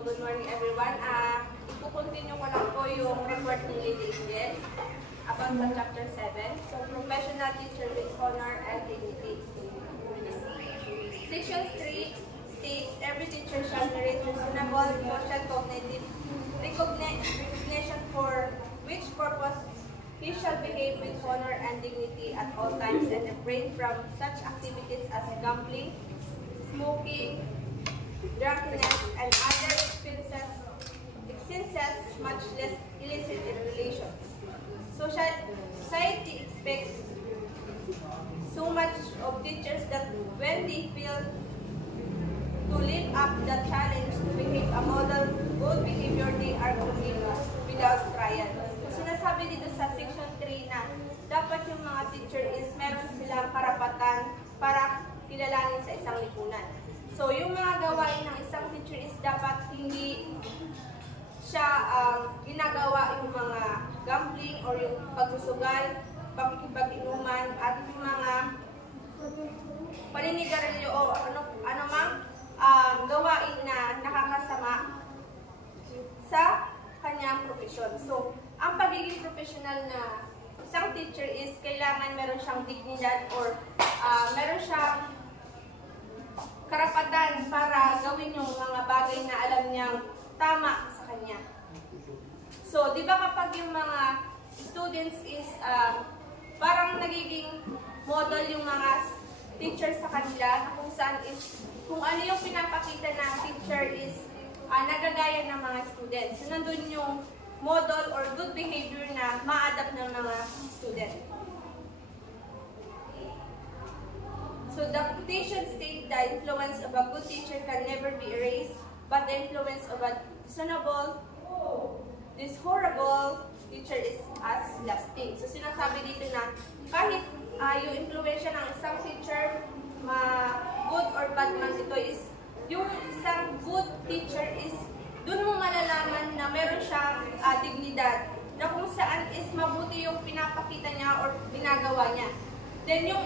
So, good morning everyone. Ipo-continue ko lang po yung report ni Lady Angel about sa chapter 7. So, professional teacher with honor and dignity. Section 3 states, every teacher shall merit reasonable social cognitive recognition for which purpose he shall behave with honor and dignity at all times and refrain from such activities as gambling, smoking, drunkenness, and other expenses much less illicit in relations. Society expects so much of teachers that when they feel to live up the challenge to behave a model good behavior, they are condemned without trial. So, sinasabi dito sa section 3 na dapat yung mga teacher is meron silang karapatan para kilalanin sa isang lipunan. So, yung mga gawain ng isang teacher is dapat hindi siya ginagawa yung mga gambling or yung pagsusugal, pag-inuman, at yung mga paninigarilyo o ano mang gawain na nakakasama sa kanyang profesyon. So, ang pagiging professional na isang teacher is kailangan meron siyang dignidad or meron siyang karapatan para gawin yung mga bagay na alam niyang tama sa kanya. So, di ba kapag yung mga students is parang nagiging model yung mga teacher sa kanila, kung saan is, kung ano yung pinapakita na teacher is nagagaya ng mga students. So, nandun yung model or good behavior na ma-adapt ng mga student. So, the quotation states the influence of a good teacher can never be erased, but the influence of a this horrible teacher is as lasting. So, sinasabi dito na kahit yung influensya ng isang teacher, good or bad man ito is, yung isang good teacher is, dun mo malalaman na meron siyang dignidad, na kung saan is mabuti yung pinapakita niya or ginagawa niya. Then yung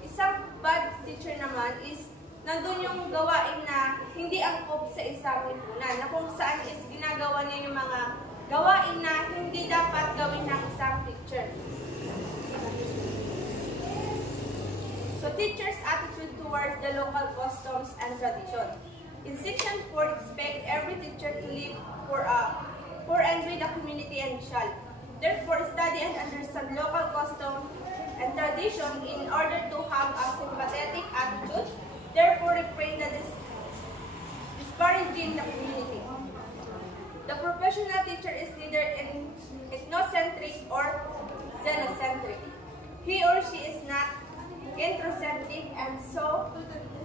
isang bad teacher naman is, nandun yung gawain na hindi angkop sa isang lipunan, na kung saan is ginagawa niya yung mga gawain na hindi dapat gawin ng isang teacher. So, teachers' attitude towards the local customs and tradition. In section 4, expect every teacher to live for and with the community and shall therefore study and understand local custom and tradition in order to have a sympathetic attitude. Therefore, refrain the disparaging the community. The professional teacher is neither ethnocentric or xenocentric. He or she is not introcentric and so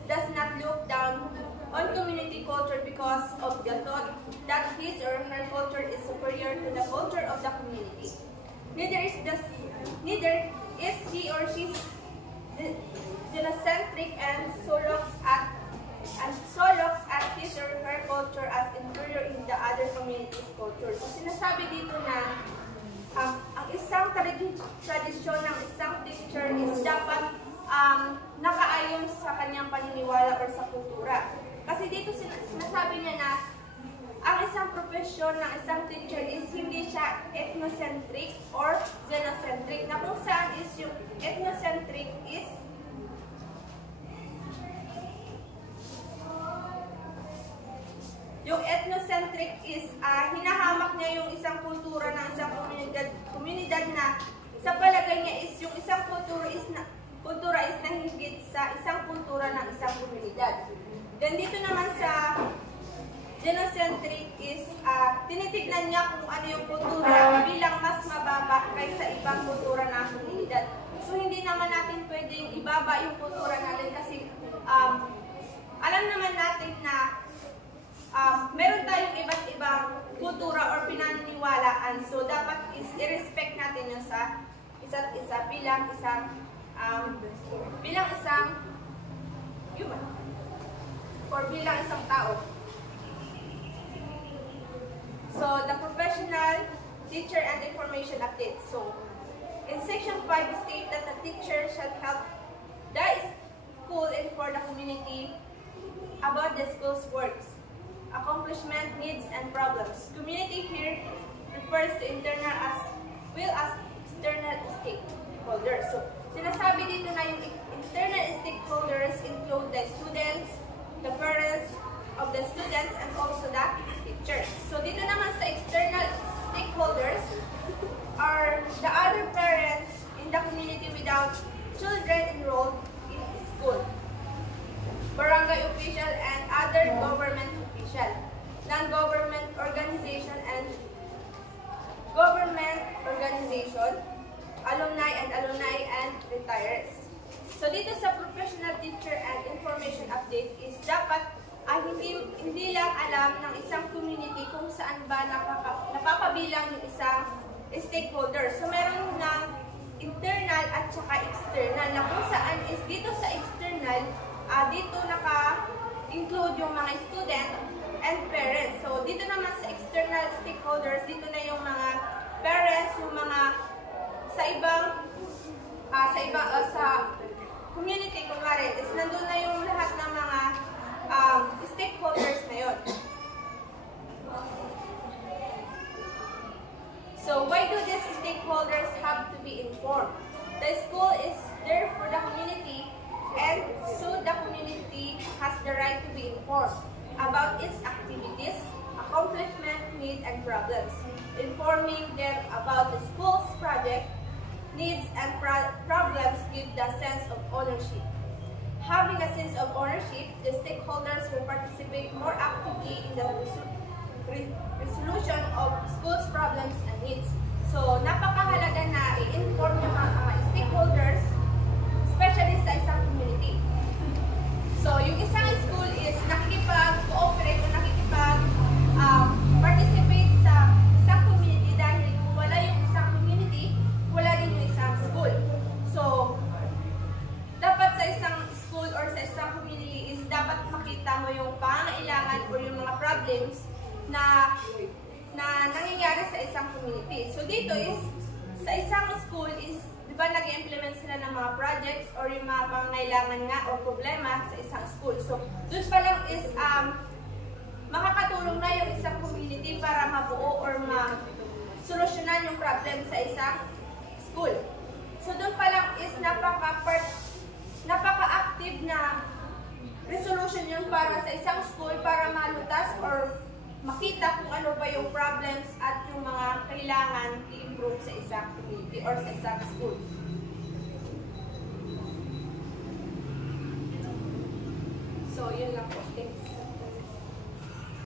does not look down on community culture because of the thought that his or her culture is superior to the culture of the community. Neither is he or she xenocentric and so looks at his or her culture as inferior in the other community's culture. So, sinasabi dito na ang isang tradisyon ng isang teacher is dapat nakaayon sa kanyang paniniwala or sa kultura. Kasi dito sinasabi niya na ang isang profesyon ng isang teacher is hindi siya ethnocentric or xenocentric, na kung saan is yung ethnocentric is hinahamak niya yung isang kultura ng isang komunidad na sa palagay niya is yung isang kultura is nahigit sa isang kultura ng isang komunidad. Then dito naman sa xenocentric is tinitignan niya kung ano yung kultura bilang mas mababa kaysa ibang kultura ng komunidad. So, hindi naman natin pwedeng ibaba yung kultura natin kasi alam naman natin na meron tayong iba't ibang kultura or pinaniniwalaan. So, dapat is i-respect natin yun sa isa't isa bilang isang human or bilang isang tao. So, the professional teacher and information update. So, in section 5 state that the teacher shall help the school and for the community about the school's works, accomplish and problems. Community here refers to internal as well as external stakeholders. So, sinasabi dito na yung internal stakeholders include the students, the parents of the students, and also the teachers. So, dito naman sa external stakeholders are the other parents in the community without children enrolled in school, barangay official and other government official, non-government organization and government organization, alumni and retirees. So dito sa professional teacher and information update is dapat hindi lang alam ng isang community kung saan ba napapabilang yung isang stakeholder. So meron ng internal at saka external na kung saan is dito sa external, dito naka-include yung mga student and parents. So dito naman sa external stakeholders, dito na yung mga parents, yung mga sa community kunwari, is nandun na yung lahat ng mga stakeholders na yun. So why do these stakeholders have to be informed? The school is there for the community, and so the community has the right to be informed about its activities, accomplishment, needs, and problems. Informing them about the school's project, needs, and problems give the sense of ownership. Having a sense of ownership, the stakeholders will participate more actively in the resolution of school's problems and needs. So, napakahalaga na i-inform yung mga stakeholders, especially sa isang community. So, yung isang school is nakikipag-cooperate o nakikipag-participate sa isang community dahil kung wala yung isang community, wala din yung isang school. So, dapat sa isang school or sa isang community is dapat makita mo yung pangangailangan o yung mga problems na nangyayari sa isang community. So, dito is, sa isang school is, di ba nag-implement sila ng mga projects or yung mga pangangailangan nga o problema sa isang school. So, doon pa lang is, makakatulong na yung isang community para mabuo or ma-solusyonan yung problem sa isang school. So, doon pa lang is napaka-active na resolution yun para sa isang school para malutas or makita kung ano ba yung problems at yung mga kailangan i-improve sa isang community or sa isang school. So, yun lang po. Thank you.